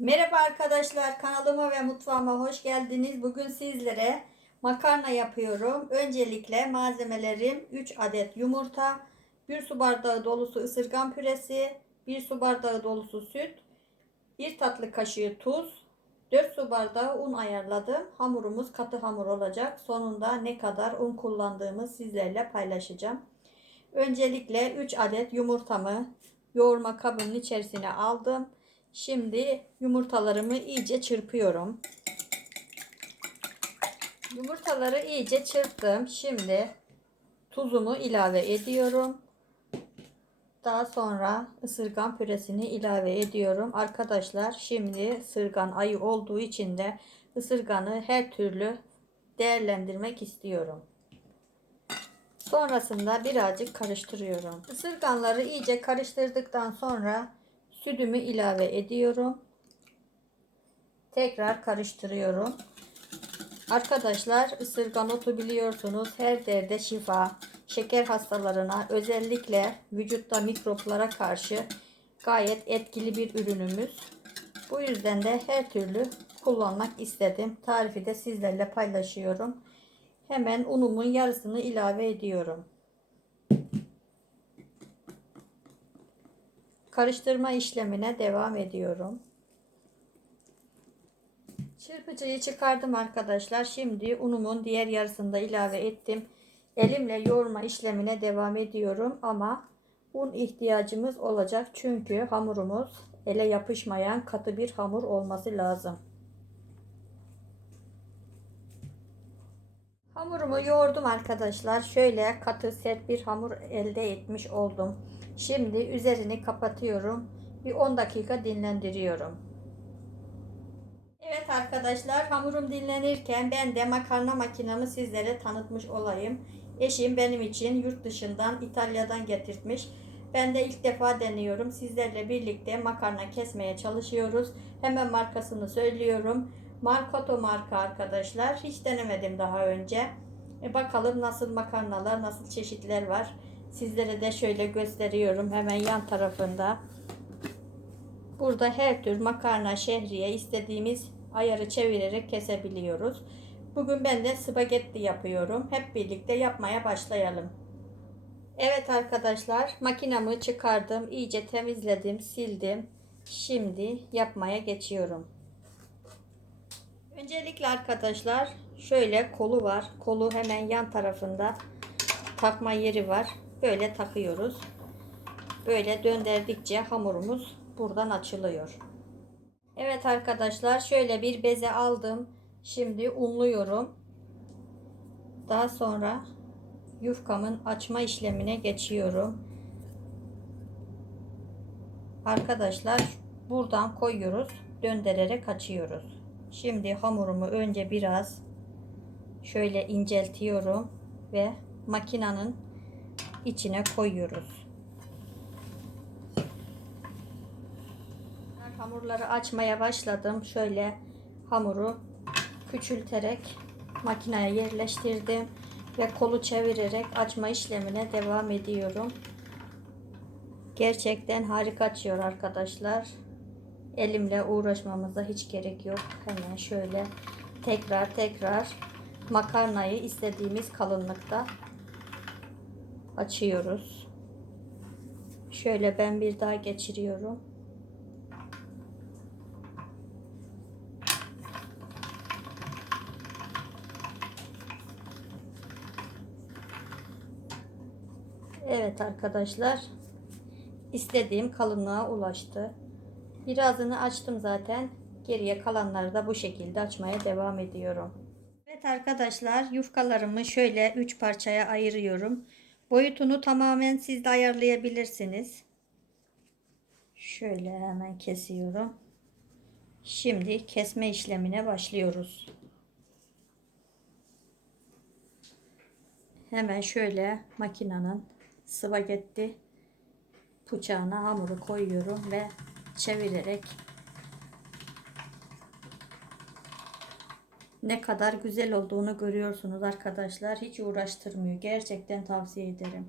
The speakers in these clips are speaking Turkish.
Merhaba arkadaşlar kanalıma ve mutfağıma hoş geldiniz. Bugün sizlere makarna yapıyorum. Öncelikle malzemelerim 3 adet yumurta, 1 su bardağı dolusu ısırgan püresi, 1 su bardağı dolusu süt, 1 tatlı kaşığı tuz, 4 su bardağı un ayarladım. Hamurumuz katı hamur olacak. Sonunda ne kadar un kullandığımı sizlerle paylaşacağım. Öncelikle 3 adet yumurtamı yoğurma kabının içerisine aldım. Şimdi yumurtalarımı iyice çırpıyorum. Yumurtaları iyice çırptım. Şimdi tuzumu ilave ediyorum. Daha sonra ısırgan püresini ilave ediyorum. Arkadaşlar şimdi ısırgan ayı olduğu için de ısırganı her türlü değerlendirmek istiyorum. Sonrasında birazcık karıştırıyorum. Isırganları iyice karıştırdıktan sonra sütümü ilave ediyorum. Tekrar karıştırıyorum. Arkadaşlar ısırgan otu biliyorsunuz her derde şifa. Şeker hastalarına özellikle vücutta mikroplara karşı gayet etkili bir ürünümüz. Bu yüzden de her türlü kullanmak istedim. Tarifi de sizlerle paylaşıyorum. Hemen unumun yarısını ilave ediyorum. Karıştırma işlemine devam ediyorum. Çırpıcıyı çıkardım arkadaşlar. Şimdi unumun diğer yarısını da ilave ettim. Elimle yoğurma işlemine devam ediyorum ama un ihtiyacımız olacak. Çünkü hamurumuz ele yapışmayan katı bir hamur olması lazım. Hamurumu yoğurdum arkadaşlar. Şöyle katı sert bir hamur elde etmiş oldum. Şimdi üzerini kapatıyorum. Bir 10 dakika dinlendiriyorum. Evet arkadaşlar hamurum dinlenirken ben de makarna makinamı sizlere tanıtmış olayım. Eşim benim için yurt dışından İtalya'dan getirtmiş. Ben de ilk defa deniyorum. Sizlerle birlikte makarna kesmeye çalışıyoruz. Hemen markasını söylüyorum. Markoto marka arkadaşlar. Hiç denemedim daha önce. E bakalım nasıl makarnalar, nasıl çeşitler var. Sizlere de şöyle gösteriyorum hemen yan tarafında. Burada her tür makarna, şehriye istediğimiz ayarı çevirerek kesebiliyoruz. Bugün ben de spagetti yapıyorum. Hep birlikte yapmaya başlayalım. Evet arkadaşlar makinamı çıkardım. iyice temizledim, sildim. Şimdi yapmaya geçiyorum. Öncelikle arkadaşlar şöyle kolu var. Kolu hemen yan tarafında takma yeri var. Böyle takıyoruz. Böyle döndürdükçe hamurumuz buradan açılıyor. Evet arkadaşlar şöyle bir beze aldım. Şimdi unluyorum. Daha sonra yufkamın açma işlemine geçiyorum. Arkadaşlar buradan koyuyoruz. Döndürerek açıyoruz. Şimdi hamurumu önce biraz şöyle inceltiyorum ve makinanın içine koyuyoruz. Hamurları açmaya başladım. Şöyle hamuru küçülterek makineye yerleştirdim ve kolu çevirerek açma işlemine devam ediyorum. Gerçekten harika açıyor arkadaşlar. Elimle uğraşmamıza hiç gerek yok. Hemen şöyle tekrar tekrar makarnayı istediğimiz kalınlıkta açıyoruz. Şöyle ben bir daha geçiriyorum. Evet arkadaşlar. istediğim kalınlığa ulaştı. Birazını açtım zaten. Geriye kalanları da bu şekilde açmaya devam ediyorum. Evet arkadaşlar yufkalarımı şöyle 3 parçaya ayırıyorum. Boyutunu tamamen siz de ayarlayabilirsiniz. Şöyle hemen kesiyorum. Şimdi kesme işlemine başlıyoruz. Hemen şöyle makinenin spagetti bıçağına hamuru koyuyorum ve çevirerek ne kadar güzel olduğunu görüyorsunuz arkadaşlar. Hiç uğraştırmıyor. Gerçekten tavsiye ederim.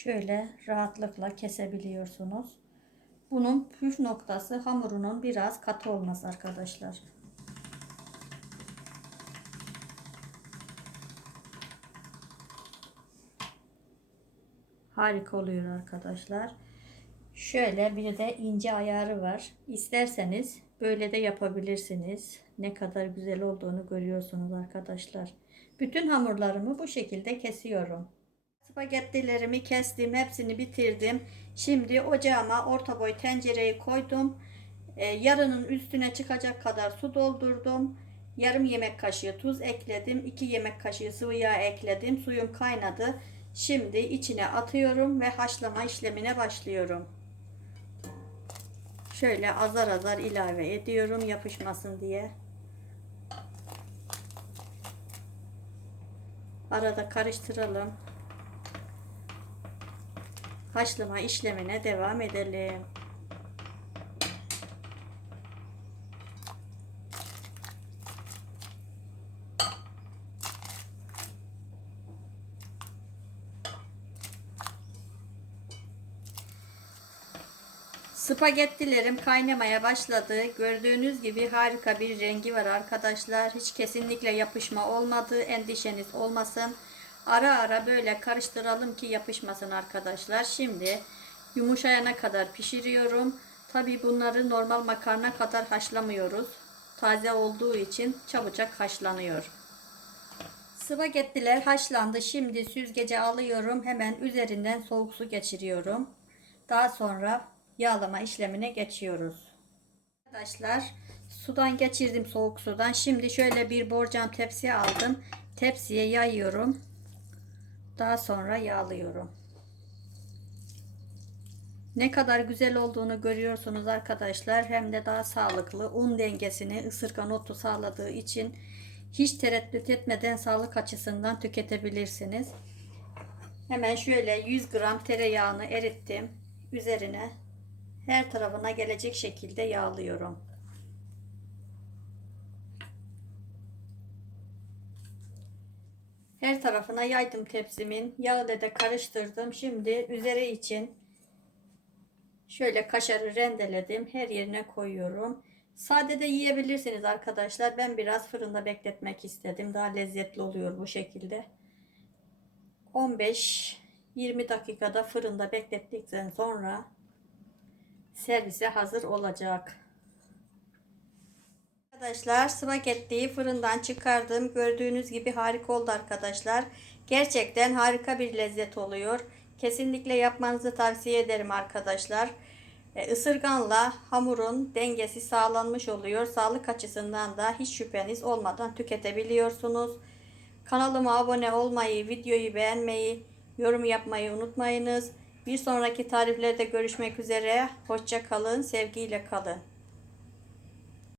şöyle rahatlıkla kesebiliyorsunuz. Bunun püf noktası hamurunun biraz katı olması arkadaşlar. Harika oluyor arkadaşlar. Şöyle bir de ince ayarı var. İsterseniz böyle de yapabilirsiniz. Ne kadar güzel olduğunu görüyorsunuz arkadaşlar. Bütün hamurlarımı bu şekilde kesiyorum. Spagettilerimi kestim. Hepsini bitirdim. Şimdi ocağıma orta boy tencereyi koydum. Ee, yarının üstüne çıkacak kadar su doldurdum. Yarım yemek kaşığı tuz ekledim. 2 yemek kaşığı sıvı yağ ekledim. Suyum kaynadı. Şimdi içine atıyorum ve haşlama işlemine başlıyorum. Şöyle azar azar ilave ediyorum yapışmasın diye. Arada karıştıralım. Haşlama işlemine devam edelim. Spagettilerim kaynamaya başladı. Gördüğünüz gibi harika bir rengi var arkadaşlar. Hiç kesinlikle yapışma olmadı. Endişeniz olmasın. Ara ara böyle karıştıralım ki yapışmasın arkadaşlar. Şimdi yumuşayana kadar pişiriyorum. Tabi bunları normal makarna kadar haşlamıyoruz. Taze olduğu için çabucak haşlanıyor. Spagettiler haşlandı. Şimdi süzgece alıyorum. Hemen üzerinden soğuk su geçiriyorum. Daha sonra yağlama işlemine geçiyoruz. Arkadaşlar sudan geçirdim soğuk sudan. Şimdi şöyle bir borcam tepsi aldım. Tepsiye yayıyorum. Daha sonra yağlıyorum. Ne kadar güzel olduğunu görüyorsunuz arkadaşlar. Hem de daha sağlıklı. Un dengesini ısırgan otu sağladığı için hiç tereddüt etmeden sağlık açısından tüketebilirsiniz. Hemen şöyle 100 gram tereyağını erittim. Üzerine her tarafına gelecek şekilde yağlıyorum. Her tarafına yaydım tepsimin. Yağı da karıştırdım. Şimdi üzeri için şöyle kaşarı rendeledim. Her yerine koyuyorum. Sade de yiyebilirsiniz arkadaşlar. Ben biraz fırında bekletmek istedim. Daha lezzetli oluyor bu şekilde. 15-20 dakikada fırında beklettikten sonra servise hazır olacak. Arkadaşlar spagettiyi fırından çıkardım. Gördüğünüz gibi harika oldu arkadaşlar. Gerçekten harika bir lezzet oluyor. Kesinlikle yapmanızı tavsiye ederim arkadaşlar. E, ısırganla hamurun dengesi sağlanmış oluyor. Sağlık açısından da hiç şüpheniz olmadan tüketebiliyorsunuz. Kanalıma abone olmayı, videoyu beğenmeyi, yorum yapmayı unutmayınız. Bir sonraki tariflerde görüşmek üzere. Hoşça kalın, sevgiyle kalın.